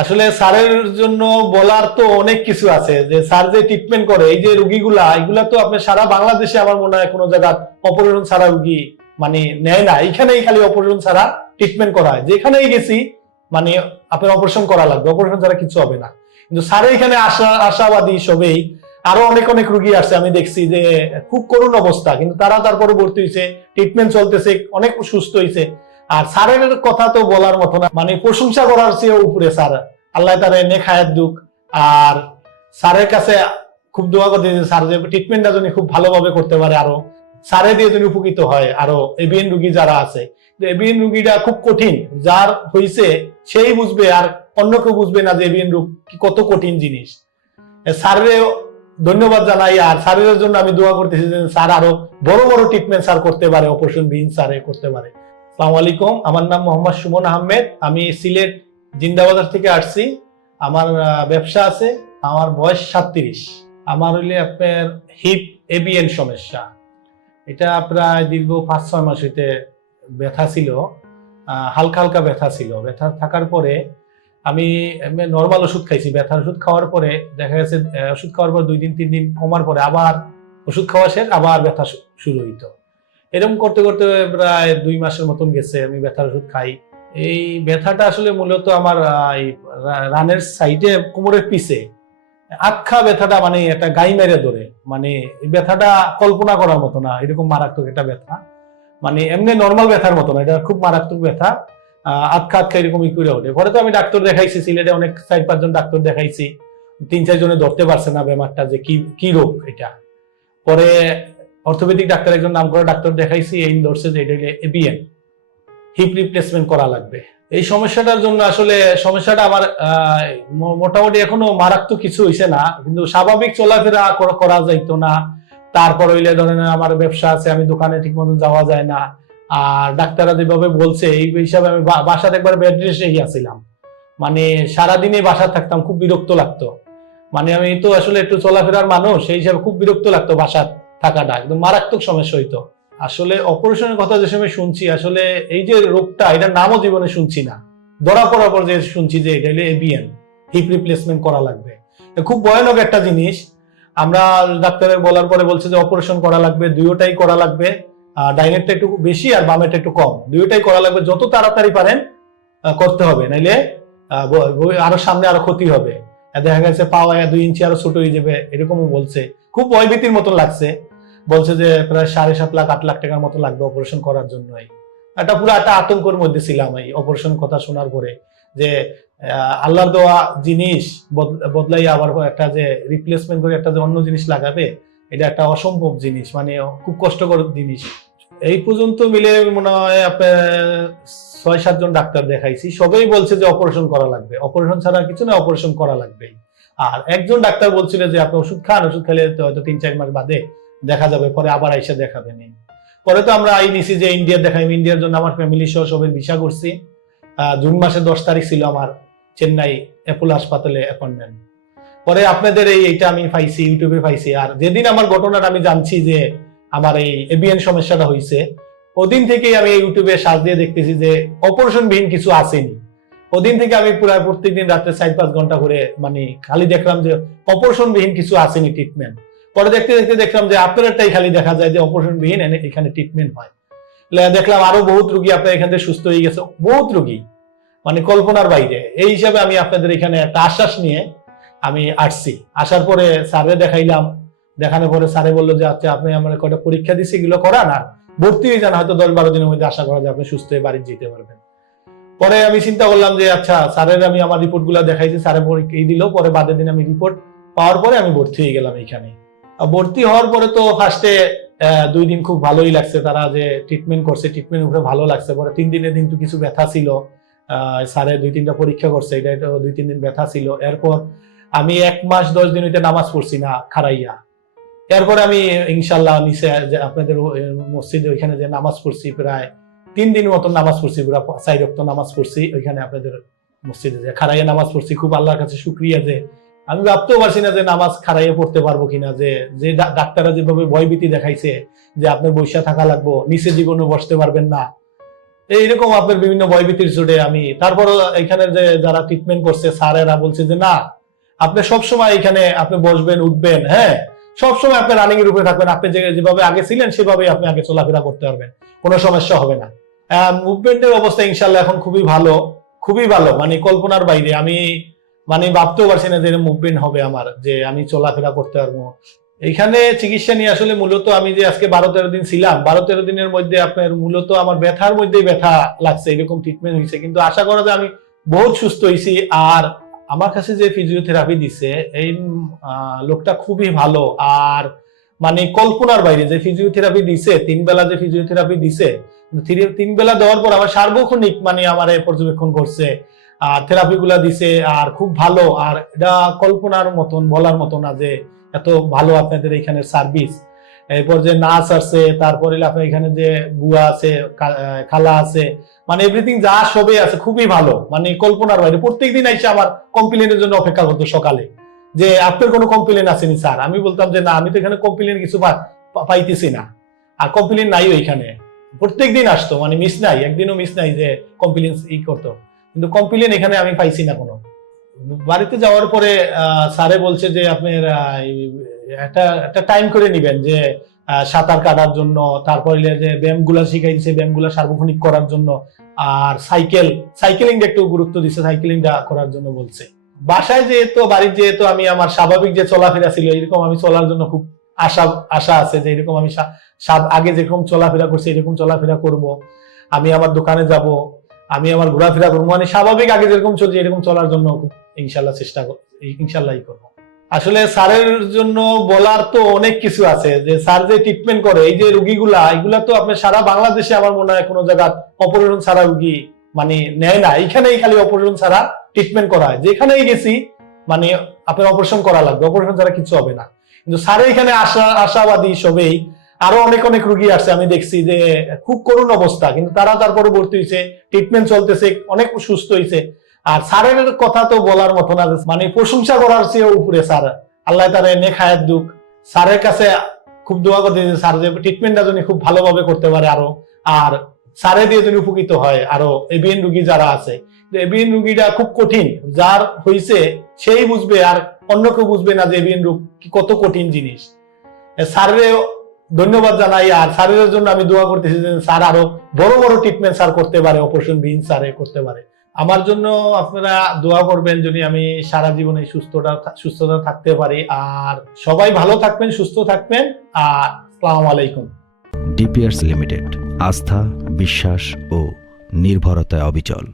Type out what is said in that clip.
আসলে স্যারের জন্য বলার তো অনেক কিছু আছে, যে স্যার যে ট্রিটমেন্ট করে, এই যে রুগীগুলা, এগুলা তো আপনি সারা বাংলাদেশে আমার মনে হয় কোনো জায়গা অপারেশন ছাড়া রুগী মানে নেয় না এখানেই খালি অপারেশন ছাড়া ট্রিটমেন্ট করা হয়। যেখানেই গেছি মানে আপনার অপারেশন করা লাগবে অপারেশন ছাড়া কিছু হবে না। কিন্তু স্যারের এখানে আশা, আশাবাদী সবেই আরও অনেক অনেক রুগী আসছে আমি দেখছি যে খুব করুণ অবস্থা, কিন্তু তারা তারপরে ভর্তি হয়েছে ট্রিটমেন্ট চলতেছে, অনেক সুস্থ হয়েছে আর স্যারের কথা তো বলার মতো না। মানে প্রশংসা করার চেয়ে উপরে স্যার। আল্লাহ তার এনে খায়াত দুক আর স্যারের কাছে খুব দোয়া করতে স্যার যে ট্রিটমেন্টটা যদি খুব ভালোভাবে করতে পারে আরও, স্যারে দিয়ে যদি উপকৃত হয় আরও এবিএন রুগী যারা আছে। এবিএন রুগীটা খুব কঠিন। যার হইছে সেই বুঝবে আর অন্য কেউ বুঝবে না যে এবিএন রোগ কত কঠিন জিনিস। স্যারের ধন্যবাদ জানাই আর স্যারের জন্য আমি দোয়া করতেছি যে স্যার আরও বড় বড় ট্রিটমেন্ট স্যার করতে পারে অপারেশন বিহীন স্যারে করতে পারে। সালাম আলাইকুম। আমার নাম মোহাম্মদ সুমন আহমেদ। আমি সিলেট জিন্দাবাজার থেকে আসছি। আমার ব্যবসা আছে। আমার বয়স সাতত্রিশ। আমার হইলে আপনার হিপ এবিএন সমস্যা। এটা প্রায় দীর্ঘ পাঁচ ছয় মাস হইতে ব্যথা ছিল। হালকা হালকা ব্যথা ছিল। ব্যথা থাকার পরে আমি নর্মাল ওষুধ খাইছি। ব্যথার ওষুধ খাওয়ার পরে দেখা গেছে ওষুধ খাওয়ার পর দুই দিন, তিন দিন কমার পরে আবার ওষুধ খাওয়া শেষ, আবার ব্যথা শুরু হইতো। এরকম করতে করতে প্রায় দুই মাসের মতন গেছে, আমি ব্যথার ওষুধ খাই। এই ব্যথাটা আসলে মূলত আমার এই রানের সাইডে কোমরের পিছে। আটখা ব্যথাটা মানে একটা গাই মেরে ধরে। মানে ব্যথাটা কল্পনা করার মতো না, এরকম মারাত্মক একটা ব্যথা। মানে এমনি নর্মাল ব্যথার মতো না, এটা খুব মারাত্মক ব্যথা। আটকা আটকা এরকম করে ওঠে। পরে তো আমি ডাক্তার দেখাইছি, সিলেটে অনেক চার পাঁচজন ডাক্তার দেখাইছি। তিন চারজনে ধরতে পারছে না ব্যাপারটা যে কি কি রোগ এটা। পরে অর্থোপেডিক ডাক্তার একজন নাম করা ডাক্তার দেখাইছি, এই যে এটা এবিএন হিপ রিপ্লেসমেন্ট করা লাগবে। এই সমস্যাটার জন্য আসলে সমস্যাটা আমার মোটামুটি এখনও মারাত্মক কিছু হইছে না, কিন্তু স্বাভাবিক চলাফেরা করা- যাইতো না। তারপর হইলে ধরেন আমার ব্যবসা আছে, আমি দোকানে ঠিক মতন যাওয়া যায় না। আর ডাক্তাররা যেভাবে বলছে, এই হিসাবে আমি বাসাতে একবার বেড রেস্টে গিয়েছিলাম। মানে সারাদিনে বাসা থাকতাম, খুব বিরক্ত লাগতো। মানে আমি তো আসলে একটু চলাফেরার মানুষ, সেই হিসাবে খুব বিরক্ত লাগতো বাসা থাকাটা একদম মারাত্মক সমস্যা হইতো। আসলে অপারেশনের কথা যে সময় শুনছি, আসলে এই যে রোগটা, এটার নামও জীবনে শুনছি না। ধরা পড়ার পর যে শুনছি যে এটা হলো এবিএন হিপ রিপ্লেসমেন্ট করা লাগবে। খুব ভয়ানক একটা জিনিস। আমরা ডাক্তারের বলার পরে বলছে যে অপারেশন করা লাগবে, দুইটাই করা লাগবে। ডাইনেটটা একটু বেশি আর বামেরটা একটু কম। দুইটাই করা লাগবে, যত তাড়াতাড়ি পারেন করতে হবে। নাইলে আরও সামনে আরও ক্ষতি হবে। দেখা গেছে পাওয়া, দুই ইঞ্চি আরও ছোট হয়ে যাবে, এরকমও বলছে। খুব ভয়ভীতির মতন লাগছে। বলছে যে প্রায় সাড়ে সাত লাখ, আট লাখ টাকার মতো লাগবে অপারেশন করার জন্যই। একটা পুরো একটা আতঙ্কের মধ্যে ছিলাম এই অপারেশন কথা শোনার পরে যে আল্লাহর দেওয়া জিনিস বদলাই আবার একটা যে রিপ্লেসমেন্ট করে একটা যে অন্য জিনিস লাগাবে, এটা একটা অসম্ভব জিনিস মানে খুব কষ্টকর জিনিস। এই পর্যন্ত মিলে মনে হয় ছয় সাতজন ডাক্তার দেখাইছি, সবাই বলছে যে অপারেশন করা লাগবে। অপারেশন ছাড়া কিছু না অপারেশন করা লাগবে আর একজন ডাক্তার বলছিল যে, আপনি ওষুধ খান, ওষুধ খেলে হয়তো তিন, চার মাস বাদে দেখা যাবে, পরে আবার এসে দেখাবেন পরে তো আমরা আই নিছি যে ইন্ডিয়া দেখাই ইন্ডিয়ার জন্য আমার ফ্যামিলি সহ সবাই ভিসা করছি। জুন মাসের দশ তারিখ ছিল আমার চেন্নাই অ্যাপোলো হাসপাতালে অ্যাপয়েন্টমেন্ট পরে আপনাদের এই এইটা আমি পাইছি, ইউটিউবে পাইছি। আর যেদিন আমার ঘটনাটা আমি জানছি যে আমার এই এবিএন সমস্যাটা হয়েছে ওদিন থেকেই আমি ইউটিউবে সাজ দিয়ে দেখতেছি যে অপারেশন বিহীন কিছু আসেনি। ওদিন থেকে আমি পুরো প্রত্যেকদিন রাত্রে চার পাঁচ ঘণ্টা করে মানে খালি দেখলাম যে অপারেশন বিহীন কিছু আসেনি ট্রিটমেন্ট পরে দেখতে দেখতে দেখলাম যে আপনারটাই খালি দেখা যায় যে অপারেশন বিহীন এখানে ট্রিটমেন্ট হয়। দেখলাম আরও বহুত রুগী আপনার এখান থেকে সুস্থ হয়ে গেছে। বহুত রুগী মানে কল্পনার বাইরে। এই হিসাবে আমি আপনাদের এখানে একটা আশ্বাস নিয়ে আমি আসছি। আসার পরে স্যারে দেখাইলাম। দেখানোর পরে স্যারে বলল যে আচ্ছা আপনি আমার কটা পরীক্ষা দিচ্ছি এগুলো করান আর ভর্তি হয়ে যান। হয়তো দশ বারো দিনের মধ্যে আশা করা যায় আপনি সুস্থ হয়ে বাড়ি যেতে পারবেন। পরে আমি চিন্তা করলাম যে আচ্ছা স্যারের আমি আমার রিপোর্টগুলো দেখাইছি। স্যারে পরীক্ষা দিল, পরে বাদের দিন আমি রিপোর্ট পাওয়ার পরে আমি ভর্তি হয়ে গেলাম এখানে। ভর্তি হওয়ার পরে তো ফার্স্টে দুই দিন খুব ভালোই লাগছে তারা যে ট্রিটমেন্ট করছে ট্রিটমেন্ট উপরে ভালো লাগছে। পরে তিন দিনের দিন তো কিছু ব্যথা ছিল। স্যারে দুই তিনটা পরীক্ষা করছে, এটা এটা দুই তিন দিন ব্যথা ছিল। এরপর আমি এক মাস, দশ দিন হইতে নামাজ পড়ছি না, খারাইয়া। এরপরে আমি ইনশাল্লাহ নিচে, যে আপনাদের মসজিদে ওইখানে যে নামাজ পড়ছি প্রায় তিন দিন মতন নামাজ পড়ছি, পুরো চাই রক্ত নামাজ পড়ছি, ওইখানে আপনাদের মসজিদে যে খারাইয়া নামাজ পড়ছি। খুব আল্লাহর কাছে শুক্রিয়া যে আমি ভাবতেও পারছি না যে নামাজ খারাইয়া পড়তে পারব কিনা, যে যে ডাক্তাররা যেভাবে ভয়ভীতি দেখাইছে যে আপনার বৈশা থাকা লাগবো, নিচে জীবনে বসতে পারবেন না। এইরকম আপনার বিভিন্ন ভয়ভীতির চোটে আমি, তারপরও এখানে যে যারা ট্রিটমেন্ট করছে, স্যারেরা বলছে যে, না, আপনি সবসময় এখানে আপনি বসবেন, উঠবেন হ্যাঁ? সবসময় আপনি রানিং এর উপরে থাকবেন। আপনি যেভাবে আগে ছিলেন, সেভাবেই আপনি আগে চলাফেরা করতে পারবেন। কোনো সমস্যা হবে না। মুভমেন্টের অবস্থা ইনশাল্লাহ এখন খুবই ভালো খুবই ভালো মানে কল্পনার বাইরে। আমি মানে ভাবতেও পারছি না যে মুভমেন্ট হবে আমার, যে আমি চলাফেরা করতে পারব। এখানে চিকিৎসা নিয়ে আসলে মূলত আমি যে আজকে বারো তেরো দিন ছিলাম, বারো তেরো দিনের মধ্যে আপনার মূলত আমার ব্যথার মধ্যেই ব্যথা লাগছে, এরকম ট্রিটমেন্ট হয়েছে। কিন্তু আশা করা যায় আমি বহুত সুস্থ হয়েছি আর আমার কাছে যে ফিজিওথেরাপি দিছে, এই লোকটা খুবই ভালো। আর মানে কল্পনার বাইরে যে ফিজিওথেরাপি দিছে তিন বেলা যে ফিজিওথেরাপি দিছে তিন বেলা দেওয়ার পর সার্বক্ষণিক মানে আমার পর্যবেক্ষণ করছে, আর দিছে, আর খুব ভালো, আর এটা কল্পনার মতন, বলার মতো না যে এত ভালো আপনাদের এখানে সার্ভিস এরপর যে আছে, তারপরে আপনার এখানে যে বুয়া আছে খালা আছে মানে এভরিথিং যা সবে আছে খুবই ভালো। মানে কল্পনার বাইরে, প্রত্যেকদিন এসে আমার কমপ্লেনের জন্য অপেক্ষা করতো সকালে। যে আপনার কোনো কমপ্লেন আসেনি, স্যার। আমি বলতাম যে, না, আমি তো এখানে কমপ্লেন কিছু পাইতেছি না। আর কমপ্লেন নাই ওইখানে। প্রত্যেকদিন আসতো মানে মিস নাই, একদিনও মিস নাই যে কমপ্লেন ই করতো। কিন্তু কমপ্লেন এখানে আমি পাইছি না কোনো। বাড়িতে যাওয়ার পরে স্যারে বলছে যে আপনার একটা একটা টাইম করে নিবেন যে সাঁতার কাটার জন্য, তারপরে যে ব্যায়ামগুলা শিখাই দিছে ব্যায়ামগুলা সার্বক্ষণিক করার জন্য, আর সাইকেল সাইকেলিং একটু গুরুত্ব দিছে সাইকেলিংটা করার জন্য বলছে। বাসায় যেহেতু বাড়ির যেহেতু আমি আমার স্বাভাবিক যে চলাফেরা ছিল, এরকম আমি চলার জন্য খুব আশা আশা আছে যে এরকম আমি আগে যেরকম চলাফেরা করছি, এরকম চলাফেরা করব। আমি আমার দোকানে যাব, আমি আমার ঘোরাফেরা করব। মানে স্বাভাবিক আগে যেরকম চলছে, এরকম চলার জন্য ইনশাল্লাহ চেষ্টা ইনশাল্লাহ করব। আসলে স্যারের জন্য বলার তো অনেক কিছু আছে, যে স্যার যে ট্রিটমেন্ট করে, এই যে রুগীগুলা, এগুলা তো আপনার সারা বাংলাদেশে আমার মনে হয় কোনো জায়গা অপারেশন ছাড়া রুগী মানে নেয় না। এখানেই খালি অপারেশন ছাড়া ট্রিটমেন্ট করা হয়। যেখানেই গেছি মানে আপনার অপারেশন করা লাগবে। অপারেশন ছাড়া কিছু হবে না। কিন্তু স্যারের এখানে আশা, আশাবাদী সবেই। আরও অনেক অনেক রুগী আসছে আমি দেখছি যে খুব করুণ অবস্থা, কিন্তু তারা তারপরে ভর্তি হয়েছে ট্রিটমেন্ট চলতেছে, অনেক সুস্থ হয়েছে আর স্যারের কথা তো বলার মতো না মানে প্রশংসা করার চেয়ে উপরে স্যার। আল্লাহ তার এনে হায়াত দুক স্যারের কাছে খুব দোয়া করতে স্যার যে ট্রিটমেন্টটা যদি খুব ভালোভাবে করতে পারে আরও, আর স্যারে দিয়ে যদি উপকৃত হয় আরও এবিএন রুগী যারা আছে। এবিএন রুগীটা খুব কঠিন, যার হয়েছে সেই বুঝবে আর অন্য কেউ বুঝবে না যে এবিএন রোগ কত কঠিন জিনিস। স্যারের ধন্যবাদ জানাই, আর স্যারের জন্য আমি দোয়া করতেছি যে স্যার আরও বড় বড় ট্রিটমেন্ট স্যার করতে পারে অপারেশন বিহীন স্যারে করতে পারে। আমার জন্য আপনারা দোয়া করবেন যদি আমি সারা জীবনে সুস্থতা সুস্থতা থাকতে পারি। আর সবাই ভালো থাকবেন, সুস্থ থাকবেন। আর আসসালামু আলাইকুম। ডিপিয়ার্স লিমিটেড, আস্থা, বিশ্বাস ও নির্ভরতায় অবিচল।